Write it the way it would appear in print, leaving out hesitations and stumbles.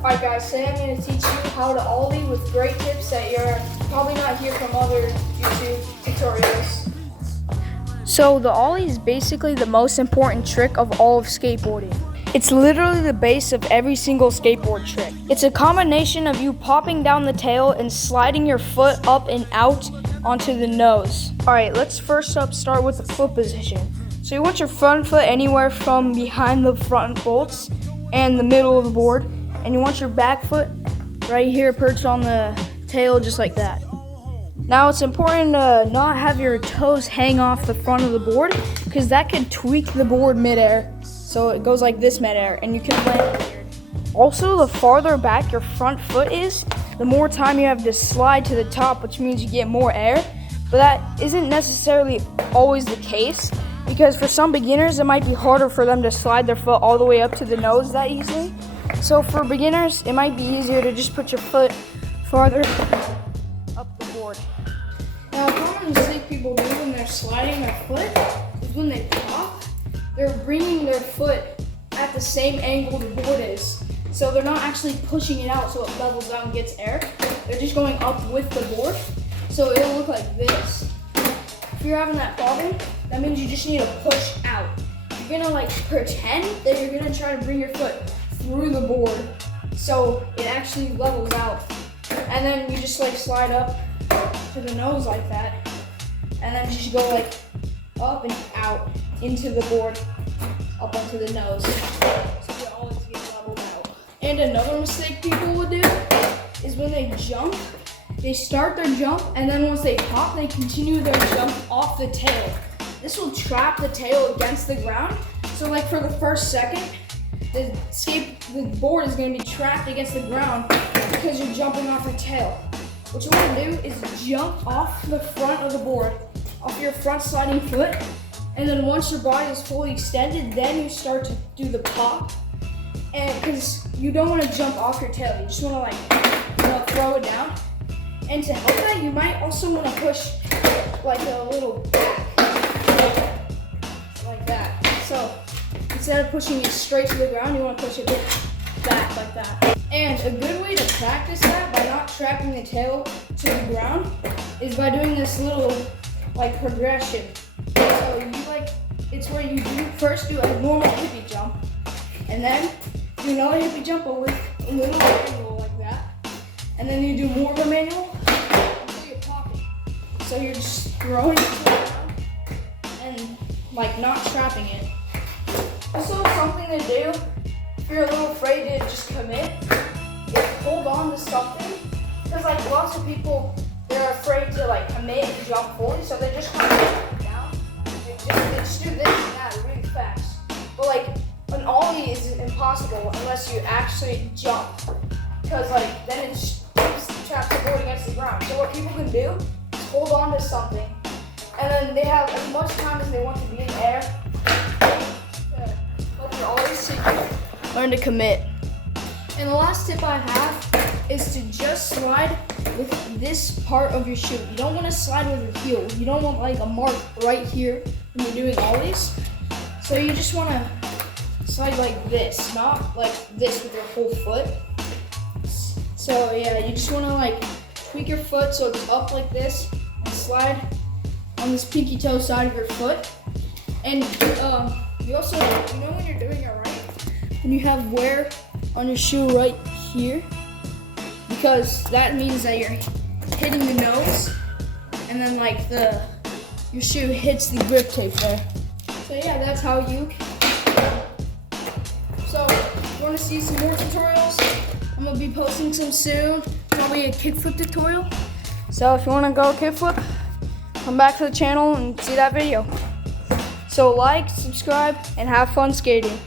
Alright guys, today I'm going to teach you how to ollie with great tips that you're probably not hear from other YouTube tutorials. So the ollie is basically the most important trick of all of skateboarding. It's literally the base of every single skateboard trick. It's a combination of you popping down the tail and sliding your foot up and out onto the nose. Alright, let's first up start with the foot position. So you want your front foot anywhere from behind the front bolts and the middle of the board. And you want your back foot right here perched on the tail just like that. Now it's important to not have your toes hang off the front of the board because that can tweak the board midair. So it goes like this midair and you can land weird. Also, the farther back your front foot is, the more time you have to slide to the top, which means you get more air. But that isn't necessarily always the case because for some beginners it might be harder for them to slide their foot all the way up to the nose that easily. So for beginners, it might be easier to just put your foot farther up the board. Now, a common mistake people do when they're sliding their foot is when they pop, they're bringing their foot at the same angle the board is. So they're not actually pushing it out so it levels out and gets air. They're just going up with the board. So it'll look like this. If you're having that problem, that means you just need to push out. You're gonna pretend that you're gonna try to bring your foot through the board so it actually levels out, and then you just slide up to the nose like that, and then just go up and out into the board, up onto the nose, so you always get leveled out. And another mistake people would do is when they jump, they start their jump, and then once they pop, they continue their jump off the tail. This will trap the tail against the ground, so for the first second, the board is going to be trapped against the ground because you're jumping off your tail. What you want to do is jump off the front of the board, off your front sliding foot, and then once your body is fully extended, then you start to do the pop. And because you don't want to jump off your tail, you just want to throw it down. And to help that, you might also want to push a little back, like that. So instead of pushing it straight to the ground, you want to push it back like that. And a good way to practice that by not trapping the tail to the ground is by doing this little progression. So it's where you first do a normal hippie jump, and then do another hippie jump but with a little manual like that, and then you do more of a manual until you're popping. So you're just throwing it to the ground and not trapping it. Also, something to do if you're a little afraid to just commit is hold on to something, because lots of people, they're afraid to commit and jump fully, so they just kind of down. They just do this and that really fast. But an ollie is impossible unless you actually jump, because then it just traps the board against the ground. So what people can do is hold on to something, and then they have as much time as they want to be in the air. Learn to commit. And the last tip I have is to just slide with this part of your shoe. You don't want to slide with your heel. You don't want a mark right here when you're doing ollies. So you just want to slide like this, not like this with your whole foot. So yeah, you just want to tweak your foot so it's up like this and slide on this pinky toe side of your foot. And you also, when you're doing it right, when you have wear on your shoe right here, because that means that you're hitting the nose, and then your shoe hits the grip tape there. So yeah, that's how you. So if you want to see some more tutorials, I'm gonna be posting some soon. Probably a kickflip tutorial. So if you want to go kickflip, come back to the channel and see that video. So subscribe, and have fun skating.